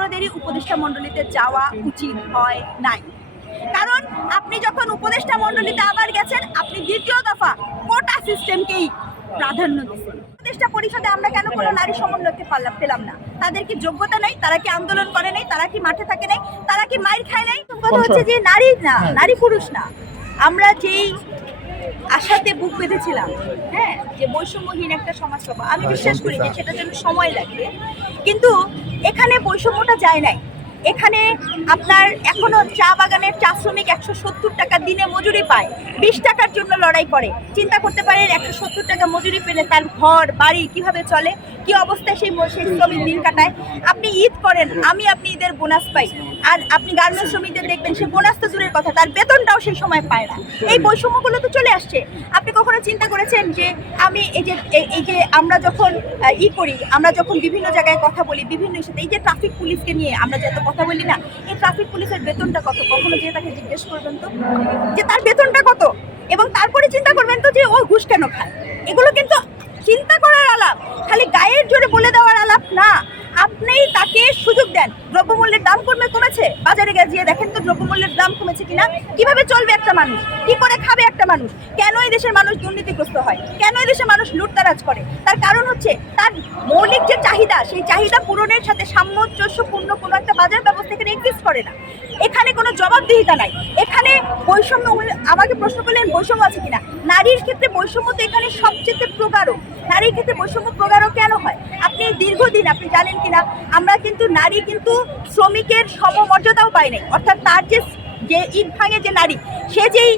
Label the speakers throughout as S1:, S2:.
S1: ছাত্রদেরই উপদেষ্টা মণ্ডলীতে যাওয়া উচিত হয় নাই। কারণ আপনি যখন উপদেষ্টা মণ্ডলীতে আবার গেছেন আপনি দ্বিতীয় দফা কোটা সিস্টেমকেই প্রাধান্য দিচ্ছেন। উপদেষ্টা পরিষদে আমরা কেন কোনো নারী সমন্বয়কে পারলাম পেলাম না? তাদের কি যোগ্যতা নাই? তারা কি আন্দোলন করে নাই? তারা কি মাঠে থাকে নাই? তারা কি মাইর খায় নাই? কথা হচ্ছে যে নারী না নারী পুরুষ না। আমরা যেই আশাতে বুক বেঁধেছিলাম। হ্যাঁ যে বৈষম্যহীন একটা সমাজ পাবো আমি বিশ্বাস করি যে সেটার জন্য সময় লাগবে। কিন্তু এখানে বৈষম্যটা যায় নাই। এখানে আপনার এখনও চা বাগানের চা শ্রমিক একশো সত্তর টাকা দিনে মজুরি পায়। বিশ টাকার জন্য লড়াই করে। চিন্তা করতে পারেন, একশো সত্তর টাকা মজুরি পেলে তার ঘর, বাড়ি কীভাবে চলে, কি অবস্থায় সেই সেই শ্রমিক দিন কাটায়। আপনি ঈদ করেন, আমি আপনি ঈদের বোনাস পাই। আর আপনি গার্মেন্টস শ্রমিকদের দেখবেন, সে বোনাস তো দূরের কথা, তার বেতনটাও সেই সময় পায় না। এই বৈষম্যগুলো তো চলে আসছে। আপনি কখনো চিন্তা করেছেন যে আমি এই যে, এই- যে আমরা যখন ই করি, আমরা যখন বিভিন্ন জায়গায় কথা বলি, বিভিন্ন ইস্যুতে, এই যে ট্রাফিক পুলিশকে নিয়ে আমরা যত কথা বলি না, এই ট্রাফিক পুলিশের বেতনটা কত? কখনো যে তাকে জিজ্ঞেস করবেন তো? যে তার বেতনটা কত? এবং তারপরে চিন্তা করবেন তো যে ও ঘুষ কেন খায়? এগুলো কিন্তু চিন্তা করার আলাপ, খালি গায়ের জোরে বলে দেওয়ার আলাপ না। আপনি তাকে সুযোগ দেন। দ্রব্যমূল্যের দাম কমে কমেছে? বাজারে গিয়ে দেখেন তো দ্রব্যমূল্যের দাম কমেছে কিনা? কীভাবে চলবে একটা মানুষ? কি করে খাবে একটা মানুষ? কেন এই দেশের মানুষ দুর্নীতিগ্রস্ত হয়? কেন এই দেশের মানুষ লুটতারাজ করে? তার কারণ হচ্ছে তার মৌলিক যে চাহিদা, সেই চাহিদা পূরণের সাথে সামঞ্জস্যপূর্ণ কোনো একটা বাজার ব্যবস্থা এখানে এক্সিস্ট করে না। এখানে কোনো জবাবদিহিতা নাই। বৈষম্য আমাকে প্রশ্ন করলেন বৈষম্য আছে কিনা? নারীর ক্ষেত্রে বৈষম্য তো এখানে সবচেয়ে প্রগাঢ়। নারীর ক্ষেত্রে বৈষম্য প্রগাঢ় কেন হয়? আপনি দীর্ঘদিন, আপনি জানেন কিনা, আমরা কিন্তু নারী কিন্তু শ্রমিকের সমমর্যাদাও পাই নাই। অর্থাৎ তার যে যে ইট ভাঙে যে নারী, সে যেই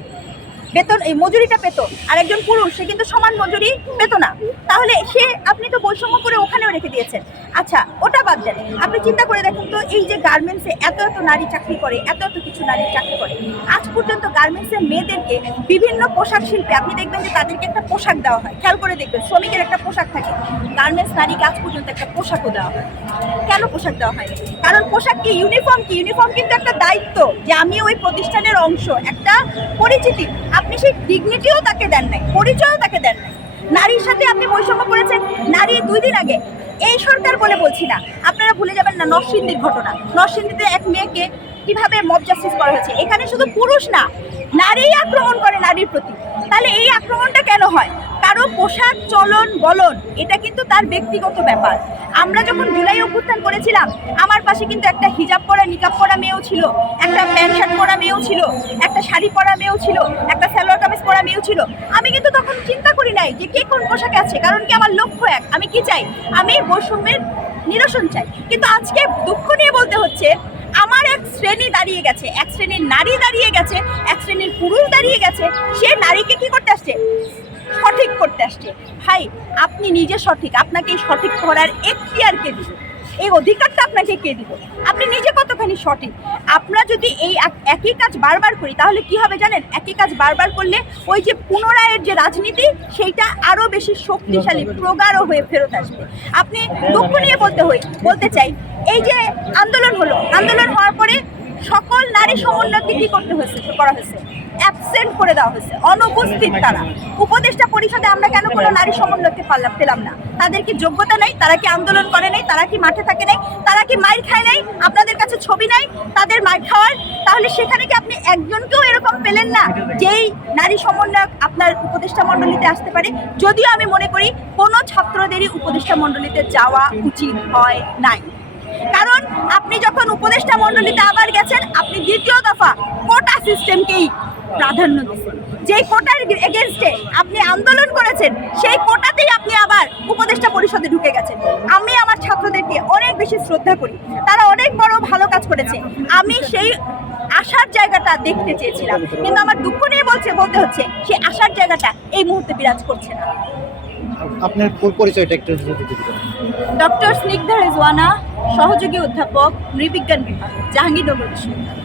S1: বেতন, এই মজুরিটা পেত। আর একজন পুরুষ, সে কিন্তু সমান মজুরি পেত না। তাহলে সে, আপনি তো বৈষম্য করে ওখানেও রেখে দিয়েছেন। আচ্ছা ওটা বাদ দেন। আপনি চিন্তা করে দেখুন তো, এই যে গার্মেন্টসে এত এত নারী চাকরি করে, এত এত কিছু নারী চাকরি করে, আজ পর্যন্ত গার্মেন্টসের মেয়েদেরকে বিভিন্ন পোশাক শিল্পে, আপনি দেখবেন যে তাদেরকে একটা পোশাক দেওয়া হয়। খেয়াল করে দেখবেন, শ্রমিকের একটা পোশাক থাকে। গার্মেন্টস নারীকে আজ পর্যন্ত একটা পোশাকও দেওয়া হয়। কেন পোশাক দেওয়া হয়? কারণ পোশাক কি ইউনিফর্ম কি? ইউনিফর্ম কিন্তু একটা দায়িত্ব যে আমি ওই প্রতিষ্ঠানের অংশ, একটা পরিচিতি। আপনি সেই ডিগনিটিও তাকে দেন নাই, পরিচয়ও তাকে দেন নাই। নারীর সাথে আপনি বৈষম্য করেছেন, নারী দুই দিন আগে। এই সরকার বলে বলছি না, আপনারা ভুলে যাবেন না নরসিংদীর ঘটনা। নরসিংদীতে এক মেয়েকে কীভাবে মব জাস্টিস করা হয়েছে? এখানে শুধু পুরুষ না নারী আক্রমণ করে নারীর প্রতি। তাহলে এই আক্রমণটা কেন হয়? কারও পোশাক, চলন, বলন, এটা কিন্তু তার ব্যক্তিগত ব্যাপার। আমরা যখন জুলাই অভ্যুত্থান করেছিলাম, আমার পাশে কিন্তু একটা হিজাব পরা, নিকাব পরা মেয়েও ছিল, একটা প্যান্ট শার্ট পরা মেয়েও ছিল, একটা শাড়ি পরা মেয়েও ছিল, একটা মেয়েও ছিল। আমি কিন্তু তখন চিন্তা করি নাই যে কে কোন পোশাকে আছে, কারণ কি আমার লক্ষ্য এক, আমি কি চাই? আমি বৈষম্যের নিরসন চাই। কিন্তু আজকে দুঃখ নিয়ে বলতে হচ্ছে, আমার এক শ্রেণি দাঁড়িয়ে গেছে, এক শ্রেণির নারী দাঁড়িয়ে গেছে, এক শ্রেণির পুরুষ দাঁড়িয়ে গেছে, সে নারীকে কি করতে আসছে? সঠিক করতে আসছে। ভাই, আপনি নিজে সঠিক, আপনাকে সঠিক করার এখতিয়ার কে দিল এই অধিকারটা আপনাকে কে দিল আপনি নিজে কতখানি সঠিক। আমরা যদি এই এক- একই কাজ বারবার করি, তাহলে কি হবে জানেন? একই কাজ বারবার করলে ওই যে পুনরায়ের যে রাজনীতি, সেইটা আরও বেশি শক্তিশালী, প্রগাঢ় হয়ে ফেরত আসবে। আপনি দুঃখ নিয়ে বলতে হই, বলতে চাই, এই যে আন্দোলন হলো, আন্দোলন হওয়ার পরে সকল নারী সমন্বয়কে কি করতে হয়েছে? করা হয়েছে। অ্যাবসেন্ট করে দেওয়া হয়েছে। অনুপস্থিত তারা। উপদেষ্টা পরিষদে আমরা কেন কোনো নারী সমন্বয়কে পারলাম পেলাম না? তাদের কি যোগ্যতা নেই? তারা কি আন্দোলন করে নাই? তারা কি মাঠে থাকে নাই? তারা কি মাইর খায় নাই? আপনাদের কাছে ছবি নাই? তাদের মাইর খাওয়ার? তাহলে সেখানে কি আপনি একজনকেও এরকম পেলেন না? যেই নারী সমন্বয়ক আপনার উপদেষ্টা মণ্ডলীতে আসতে পারে। যদিও আমি মনে করি, কোনো ছাত্রদেরই উপদেষ্টা মণ্ডলীতে যাওয়া উচিত হয় নাই। কারণ মণ্ডলীতে আবার গেছেন। আপনি দ্বিতীয় দফা কোটা সিস্টেমকেই প্রাধান্য দিচ্ছেন। যে কোটার এগেনস্টে আপনি আন্দোলন করেছেন, সেই কোটাতেই আপনি আবার উপদেষ্টা পরিষদে ঢুকে গেছেন। আমি আমার ছাত্রদেরকে অনেক বেশি শ্রদ্ধা করি। তারা অনেক বড় ভালো কাজ করেছে। আমি সেই আসার জায়গাটা দেখতে চেয়েছিলাম। কিন্তু আমার দুঃখ নিয়ে বলছে, বলতে হচ্ছে, সেই আসার জায়গাটা এই মুহূর্তে বিরাজ করছে না।
S2: আপনার পুরো পরিচয়টা একটু যদি
S1: ডক্টর স্নিগ্ধা রেজওয়ানা সহযোগী অধ্যাপক নৃবিজ্ঞান বিভাগ জাহাঙ্গীরনগর বিশ্ববিদ্যালয়।